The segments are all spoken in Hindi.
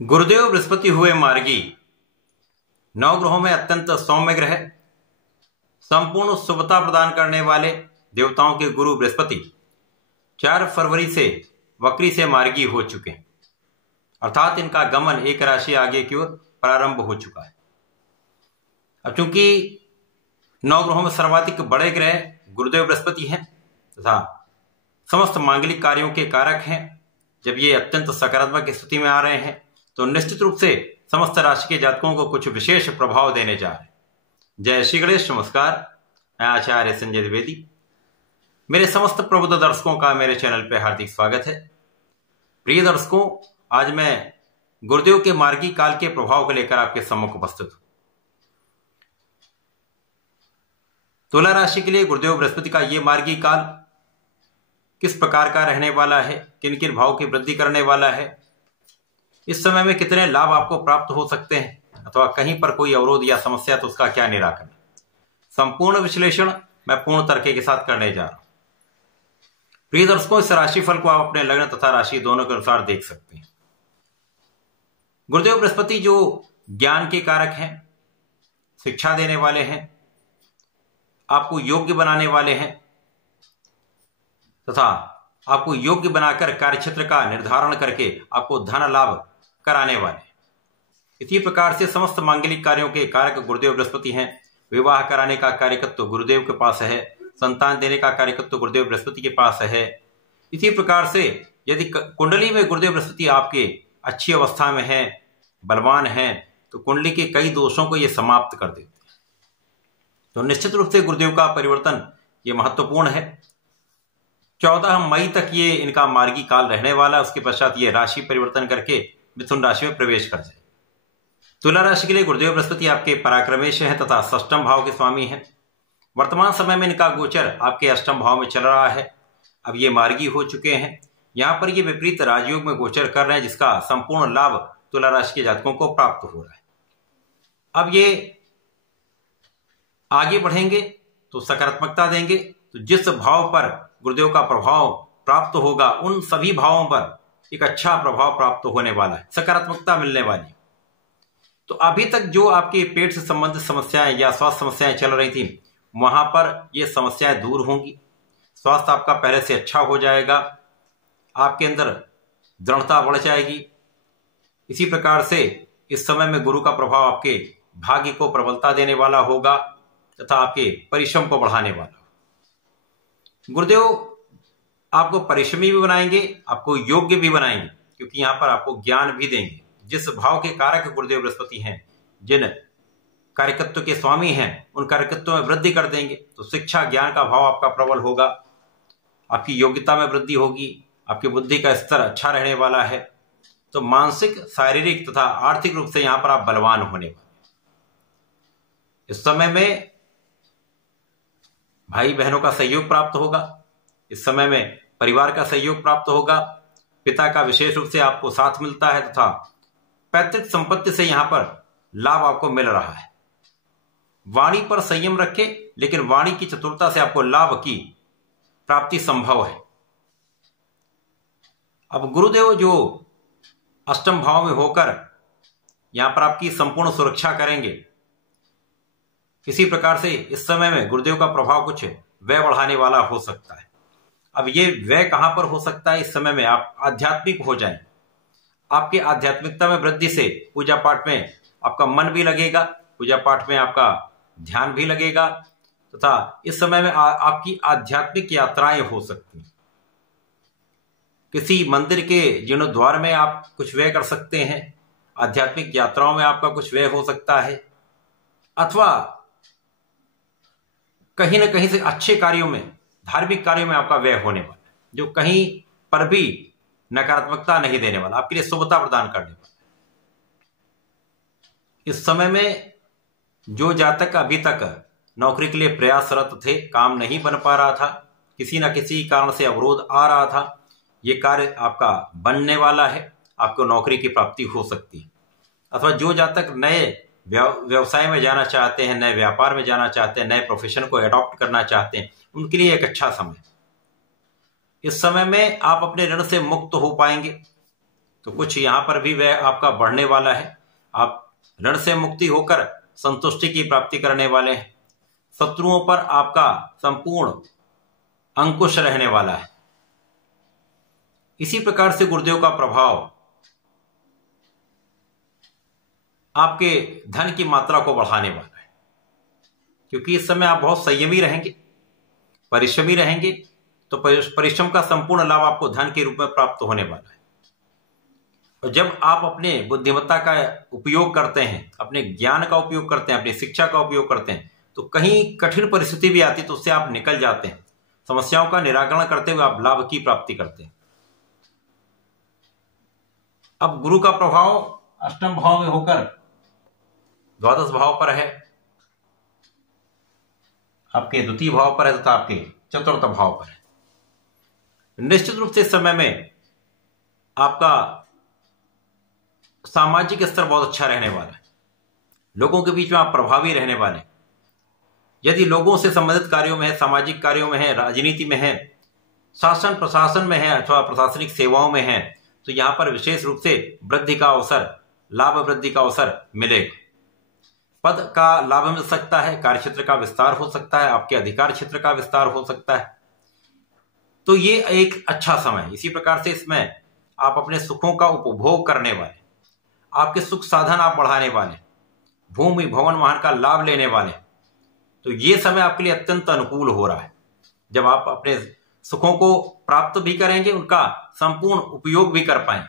गुरुदेव बृहस्पति हुए मार्गी। नवग्रहों में अत्यंत सौम्य ग्रह, संपूर्ण शुभता प्रदान करने वाले देवताओं के गुरु बृहस्पति 4 फरवरी से वक्री से मार्गी हो चुके हैं, अर्थात इनका गमन एक राशि आगे की ओर प्रारंभ हो चुका है। अब चूंकि नवग्रहों में सर्वाधिक बड़े ग्रह गुरुदेव बृहस्पति हैं तथा समस्त मांगलिक कार्यों के कारक हैं, जब ये अत्यंत सकारात्मक स्थिति में आ रहे हैं तो निश्चित रूप से समस्त राशि के जातकों को कुछ विशेष प्रभाव देने जा रहे हैं। जय श्री गणेश। नमस्कार, मैं आचार्य संजय द्विवेदी। मेरे समस्त प्रबुद्ध दर्शकों का मेरे चैनल पर हार्दिक स्वागत है। प्रिय दर्शकों, आज मैं गुरुदेव के मार्गी काल के प्रभाव को लेकर आपके सम्मुख उपस्थित हूं। तुला राशि के लिए गुरुदेव बृहस्पति का ये मार्गी काल किस प्रकार का रहने वाला है, किन किन भाव की वृद्धि करने वाला है, इस समय में कितने लाभ आपको प्राप्त हो सकते हैं अथवा कहीं पर कोई अवरोध या समस्या तो उसका क्या निराकरण, संपूर्ण विश्लेषण मैं पूर्ण तर्क के साथ करने जा रहा हूं। प्रिय दर्शकों, इस राशिफल को आप अपने लग्न तथा राशि दोनों के अनुसार देख सकते हैं। गुरुदेव बृहस्पति जो ज्ञान के कारक हैं, शिक्षा देने वाले हैं, आपको योग्य बनाने वाले हैं तथा आपको योग्य बनाकर कार्यक्षेत्र का निर्धारण करके आपको धन लाभ कराने वाले। इसी प्रकार से समस्त मांगलिक कार्यों के कारक गुरुदेव बृहस्पति हैं। विवाह कराने का कार्यकत्व तो गुरुदेव के पास है, संतान देने का कार्यकत्व तो गुरुदेव बृहस्पति के पास है। इसी प्रकार से यदि कुंडली में गुरुदेव बृहस्पति आपके अच्छी अवस्था में है, बलवान है, तो कुंडली के कई दोषों को ये समाप्त कर देते हैं। तो निश्चित रूप से गुरुदेव का परिवर्तन ये महत्वपूर्ण है। 14 मई तक ये इनका मार्गी काल रहने वाला है। उसके पश्चात ये राशि परिवर्तन करके मिथुन राशि में प्रवेश कर जाए। तुला राशि के लिए गुरुदेव बृहस्पति आपके पराक्रमेश हैं तथा षष्ठम भाव के स्वामी हैं। वर्तमान समय में इनका गोचर आपके अष्टम भाव में चल रहा है। अब ये मार्गी हो चुके हैं। यहाँ पर ये विपरीत राजयोग में गोचर कर रहे हैं, जिसका संपूर्ण लाभ तुला राशि के जातकों को प्राप्त हो रहा है। अब ये आगे बढ़ेंगे तो सकारात्मकता देंगे, तो जिस भाव पर गुरुदेव का प्रभाव प्राप्त होगा उन सभी भावों पर एक अच्छा प्रभाव प्राप्त होने वाला है, सकारात्मकता मिलने वाली। तो अभी तक जो आपके पेट से संबंधित समस्याएं या स्वास्थ्य समस्याएं चल रही थी, वहां पर ये समस्याएं दूर होंगी। स्वास्थ्य आपका पहले से अच्छा हो जाएगा, आपके अंदर दृढ़ता बढ़ जाएगी। इसी प्रकार से इस समय में गुरु का प्रभाव आपके भाग्य को प्रबलता देने वाला होगा तथा आपके परिश्रम को बढ़ाने वाला। गुरुदेव आपको परिश्रमी भी बनाएंगे, आपको योग्य भी बनाएंगे, क्योंकि यहां पर आपको ज्ञान भी देंगे। जिस भाव के कारक गुरुदेव बृहस्पति हैं, जिन कार्यकत्व के स्वामी हैं, उन कार्यकत्व में वृद्धि कर देंगे। तो शिक्षा ज्ञान का भाव आपका प्रबल होगा, आपकी योग्यता में वृद्धि होगी, आपकी बुद्धि का स्तर अच्छा रहने वाला है। तो मानसिक, शारीरिक तथा आर्थिक रूप से यहां पर आप बलवान होने वाले। इस समय में भाई बहनों का सहयोग प्राप्त होगा। इस समय में परिवार का सहयोग प्राप्त होगा। पिता का विशेष रूप से आपको साथ मिलता है तथा पैतृक संपत्ति से यहां पर लाभ आपको मिल रहा है। वाणी पर संयम रखें, लेकिन वाणी की चतुरता से आपको लाभ की प्राप्ति संभव है। अब गुरुदेव जो अष्टम भाव में होकर यहां पर आपकी संपूर्ण सुरक्षा करेंगे। किसी प्रकार से इस समय में गुरुदेव का प्रभाव कुछ व्यय बढ़ाने वाला हो सकता है। अब ये व्यय कहां पर हो सकता है? इस समय में आप आध्यात्मिक हो जाएं। आपके आध्यात्मिकता में वृद्धि से पूजा पाठ में आपका मन भी लगेगा, पूजा पाठ में आपका ध्यान भी लगेगा तथा इस समय में आपकी आध्यात्मिक यात्राएं हो सकती हैं। किसी मंदिर के जीर्णोद्वार में आप कुछ व्यय कर सकते हैं, आध्यात्मिक यात्राओं में आपका कुछ व्यय हो सकता है, अथवा कहीं ना कहीं से अच्छे कार्यों में, धार्मिक कार्यों में आपका व्यय होने वाला है, जो कहीं पर भी नकारात्मकता नहीं देने वाला, आपके लिए शुभता प्रदान करने वाला। इस समय में जो जातक अभी तक नौकरी के लिए प्रयासरत थे, काम नहीं बन पा रहा था, किसी न किसी कारण से अवरोध आ रहा था, ये कार्य आपका बनने वाला है। आपको नौकरी की प्राप्ति हो सकती है। अथवा जो जातक नए व्यवसाय में जाना चाहते हैं, नए व्यापार में जाना चाहते हैं, नए प्रोफेशन को एडॉप्ट करना चाहते हैं, उनके लिए एक अच्छा समय। इस समय में आप अपने ऋण से मुक्त हो पाएंगे। तो कुछ यहाँ पर भी वह आपका बढ़ने वाला है। आप ऋण से मुक्ति होकर संतुष्टि की प्राप्ति करने वाले हैं। शत्रुओं पर आपका संपूर्ण अंकुश रहने वाला है। इसी प्रकार से गुरुदेव का प्रभाव आपके धन की मात्रा को बढ़ाने वाला है, क्योंकि इस समय आप बहुत संयमी रहेंगे, परिश्रमी रहेंगे, तो परिश्रम का संपूर्ण लाभ आपको धन के रूप में प्राप्त होने वाला है। और जब आप अपने बुद्धिमत्ता का उपयोग करते हैं, अपने ज्ञान का उपयोग करते हैं, अपनी शिक्षा का उपयोग करते हैं, तो कहीं कठिन परिस्थिति भी आती तो उससे आप निकल जाते हैं। समस्याओं का निराकरण करते हुए आप लाभ की प्राप्ति करते हैं। अब गुरु का प्रभाव अष्टम भाव में होकर द्वादश भाव पर है, आपके द्वितीय भाव पर है तथा आपके चतुर्थ भाव पर है। निश्चित रूप से इस समय में आपका सामाजिक स्तर बहुत अच्छा रहने वाला है। लोगों के बीच में आप प्रभावी रहने वाले हैं। यदि लोगों से संबंधित कार्यों में है, सामाजिक कार्यों में है, राजनीति में है, शासन प्रशासन में है अथवा प्रशासनिक सेवाओं में है, तो यहां पर विशेष रूप से वृद्धि का अवसर, लाभ वृद्धि का अवसर मिलेगा। पद का लाभ मिल सकता है, कार्यक्षेत्र का विस्तार हो सकता है, आपके अधिकार क्षेत्र का विस्तार हो सकता है। तो ये एक अच्छा समय। इसी प्रकार से इसमें आप अपने सुखों का उपभोग करने वाले, आपके सुख साधन आप बढ़ाने वाले, भूमि भवन वाहन का लाभ लेने वाले। तो ये समय आपके लिए अत्यंत अनुकूल हो रहा है, जब आप अपने सुखों को प्राप्त भी करेंगे, उनका संपूर्ण उपयोग भी कर पाएंगे।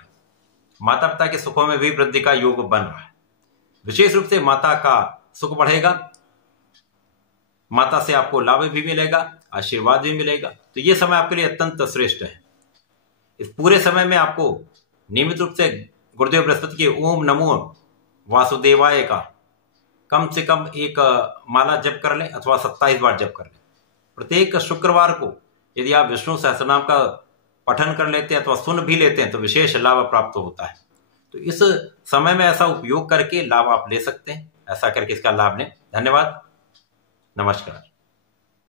माता पिता के सुखों में भी वृद्धि का योग बन रहा है। विशेष रूप से माता का सुख बढ़ेगा, माता से आपको लाभ भी मिलेगा, आशीर्वाद भी मिलेगा। तो ये समय आपके लिए अत्यंत श्रेष्ठ है। इस पूरे समय में आपको नियमित रूप से गुरुदेव बृहस्पति के ओम नमो वासुदेवाय का कम से कम एक माला जप कर लें अथवा 27 बार जप कर लें। प्रत्येक शुक्रवार को यदि आप विष्णु सहस्रनाम का पठन कर लेते हैं अथवा सुन भी लेते हैं तो विशेष लाभ प्राप्त होता है। तो इस समय में ऐसा उपयोग करके लाभ आप ले सकते हैं। ऐसा करके इसका लाभ लें। धन्यवाद। नमस्कार।